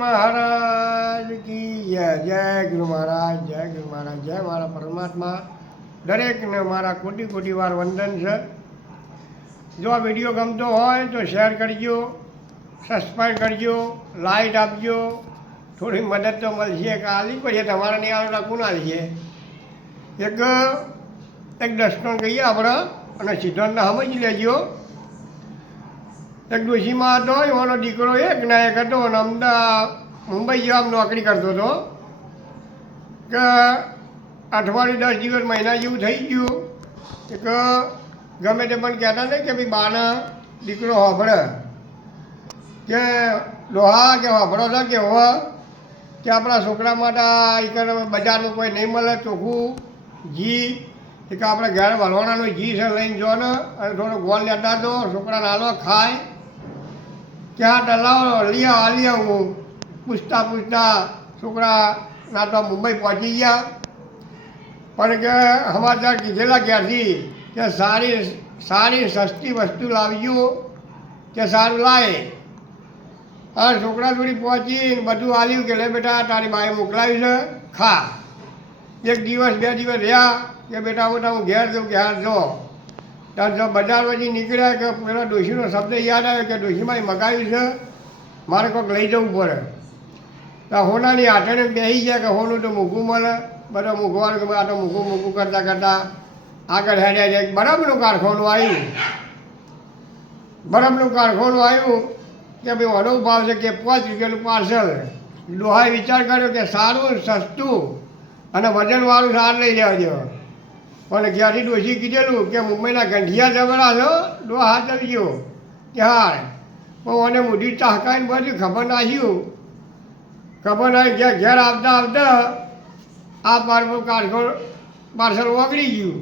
મહારાજ કી જય. જય ગુરુ મહારાજ, જય ગુરુ મહારાજ, જય મારા પરમાત્મા. દરેકને મારા કોટી કોટી વાર વંદન છે. જો આ વિડીયો ગમતો હોય તો શેર કરજો, સબસ્ક્રાઈબ કરજો, લાઈક આપજો. થોડી મદદ તો મળશે કે આલી પડશે, તમારે નહીં આવે તો કોણ આલશે. એક દર્શન કહીએ આપણે અને સિદ્ધાંતને સમજી લેજો. એક ડોશીમાં હતો, એવાનો દીકરો એક ના એક હતો અને અમદાવાદ મુંબઈ જવા નોકરી કરતો હતો કે અઠવાડિયું 10 દિવસ મહિના જેવું થઈ ગયું એક ગમે તે પણ કહેતા નહીં કે ભાઈ બાના દીકરો હોભળે કે ડોહા કે હોભળો છે કે હોવા કે આપણા છોકરા માટે એક બજારનું કોઈ નહીં મળે ચોખ્ખું ઘી એક આપણે ઘેર વલવાણાનું ઘી છે લઈને જો ને અને થોડો ગોળ લેતા દો છોકરા નાનો ખાય ત્યાં ડલાવો લઈ આવું પૂછતા છોકરા ના તો મુંબઈ પહોંચી ગયા પણ કે સમાચાર કીધેલા ક્યારથી કે સારી સસ્તી વસ્તુ લાવજો કે સારું લાવે. હા છોકરા જોડી પહોંચીને બધું આલ્યું કે લે બેટા તારી બાએ મોકલાવ્યું છે ખા. 1 દિવસ 2 દિવસ રહ્યા કે બેટા હું ઘેર જાઉં કે હાર જો ત્યાં જો બજાર પછી નીકળ્યા કે પેલો ડોશીનો શબ્દ યાદ આવ્યો કે ડોશીમાં મગાવ્યું છે મારે કોઈક લઈ જવું પડે. તો હોનાની હાથણે બેસી ગયા કે હોનું તો મૂકવું મળે બધા મૂકવાનું કે આ તો મૂકવું કરતાં આગળ હેડ્યા જાય. બરફનું કારખાનું આવ્યું કે ભાઈ ઓનો ભાવ છે કે 5 રૂપિયાનું પાર્સલ. ડોહાએ વિચાર કર્યો કે સારું સસ્તું અને વજનવાળું સાર લઈ લેવાજો. પણ ક્યાંથી ડોશી કીધેલું કે મુંબઈના ગંઠિયા જબરા છો ડોહા ચલજો કે હાર પણ મને મોટી ચાહકાઈને બધું ખબર નાખ્યું ઘેર આવતા આ પાર્સલ ઓગળી ગયું.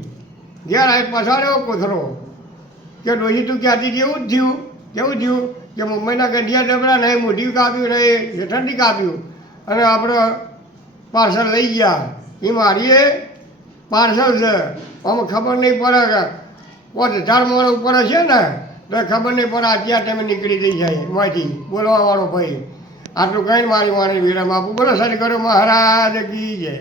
ઘેર આવી પસાડ્યો કોથરો કે ડોશી તું ક્યાંથી કેવું થયું કે મુંબઈના ગંઠિયા જબરા નહીં મોઢી કાપ્યું નહીં હેઠળથી કાપ્યું અને આપણે પાર્સલ લઈ ગયા. એ મારીએ પાર્સલ છે આમાં ખબર નહીં પડે કે 5000 મારો ઉપર છે ને તો ખબર નહીં પડે અત્યારે તમે નીકળી જઈ જાય એમાંથી બોલવાવાળો ભાઈ. આટલું કહીને મારી વિરામ આપું. બોલો સર કરો મહારાજ કી જય.